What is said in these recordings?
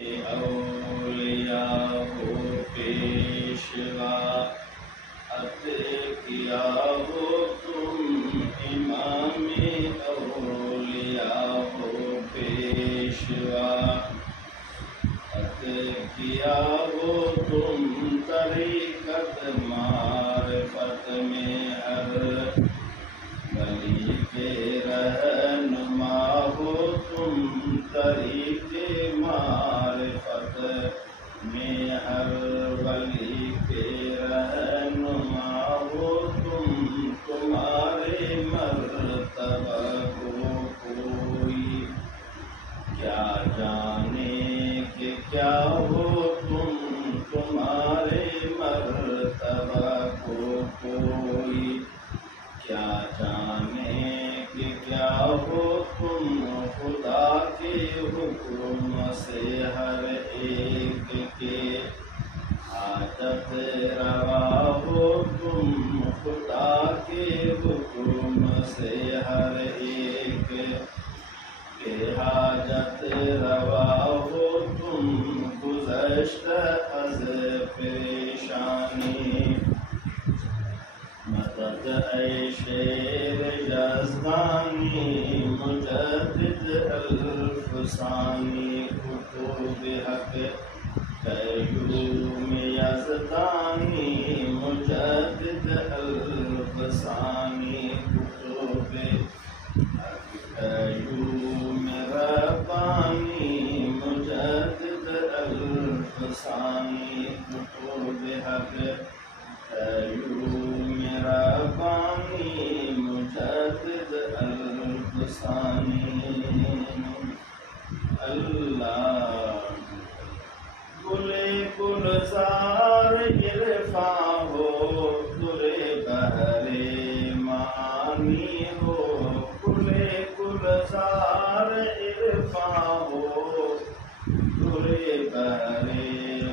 اولیاء ہو پیشوا عط کیا ہو تم امام اولیاء ہو پیشوا عط کیا ہو تم طریقت معرفت میں ہر ولی کے رہنما ہو تم طریق معرفت میں ہر ولی کے رہنما ہو تم تمہارے مرتبہ کو کوئی کیا جانے کہ کیا ہو تم تمہارے مرتبہ کو کوئی کیا جانے کہ کیا ہو تم خدا کے حکم سے ہر ایک کے حاجت روا ہو تم خدا کے حکم سے ہر ایک کے حاجت روا ہو تم گزشتہ از پریشانی مدد اے شیر یزدانی مجدد الفسانی کتب حق قیوم یزدانی مجدد الفسانی کتب حق قیوم ربانی مجدد الفسانی کتب حق قیوم ربانی مجدد الفسانی اللہ گل گلزار عرفاں ہو ترے بحر معانی ہو گل گلزار عرفاں ہو ترے بحر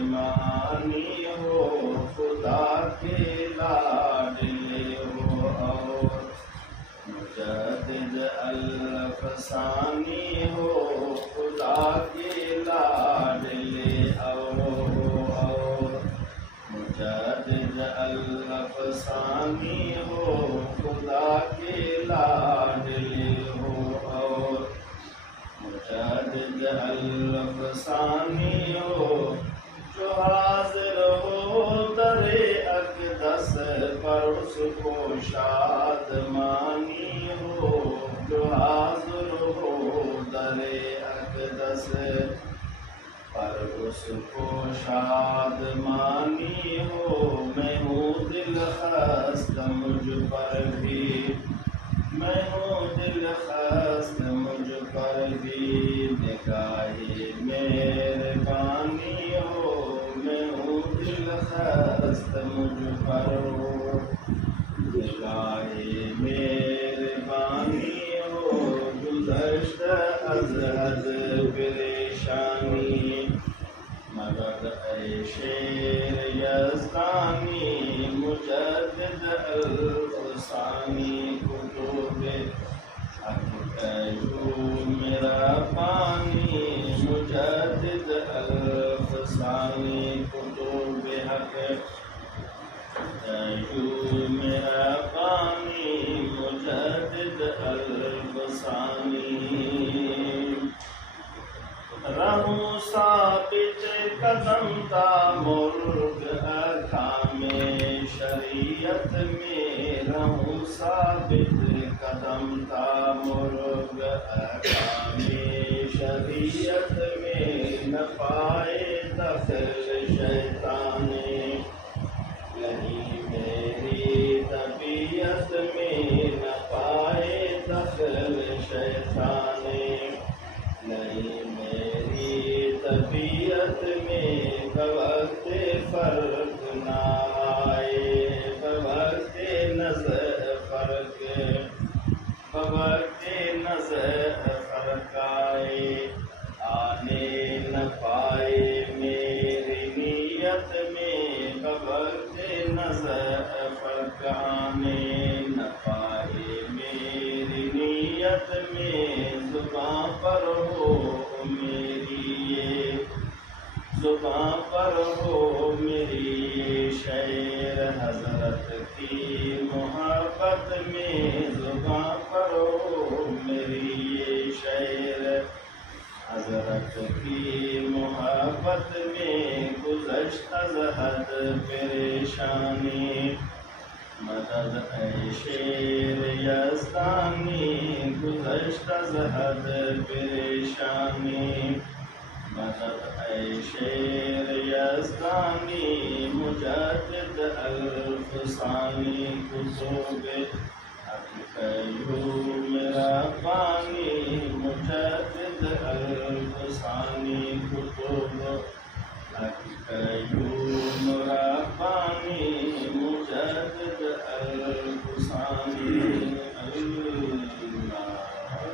معانی ہو خدا کے لاڈلے ہو اور مجدد الفسانی ہو خدا کے لاڈلے اور مجدد الفسانی ہو خدا کے لاڈلے ہو اور مجدد الفسانی ہو جو حاضر ہو در اقدس پر اس کو شادمانی ہو جو حاضر ہو در اقدس پر اس کو شادمانی ہو میں ہوں دل خست مجھ پر بھی میں ہوں دل خست مجھ پر بھی نگاہ مہربانی ہو میں ہوں دل خست مجھ پر ہو نگاہ مہربانی ہو گزشتہ از حد پریشانی مدد اے شیر یزدانی مجدد الفسانی کتب حق قیوم ربانی مجدد الفسانی کتب حق قیوم ربانی مجدد الفسانی رہوں ثابت قدم تا مرغ احکام شریعت میں رہوں ثابت قدم تا مرغ احکام شریعت میں نہ پائے دخل شیطان نہیں میری طبیعت میں نہ پائے دخل شیطان نہیں میری طبیعت میں بوقت فرق نہ آئے بوقت نظر فرق بوقت نظر فرق آئے آنے نہ پائے میری نیت میں بوقت نظر فرق آنے نہ پائے میری نیت میں زباں پر ہو میری یہ زباں پر ہو میری شعر حضرت کی محبت میں، زباں پر ہو میری شعر حضرت کی محبت میں، گزشت از حد پریشانی مدد اے شیر یزدانی، گزشت از حد پریشانی مدد اے شیر یزدانی، مجدد الف ثانی کتب حق قیوم ربانی، مجدد الف ثانی کتب حق قیوم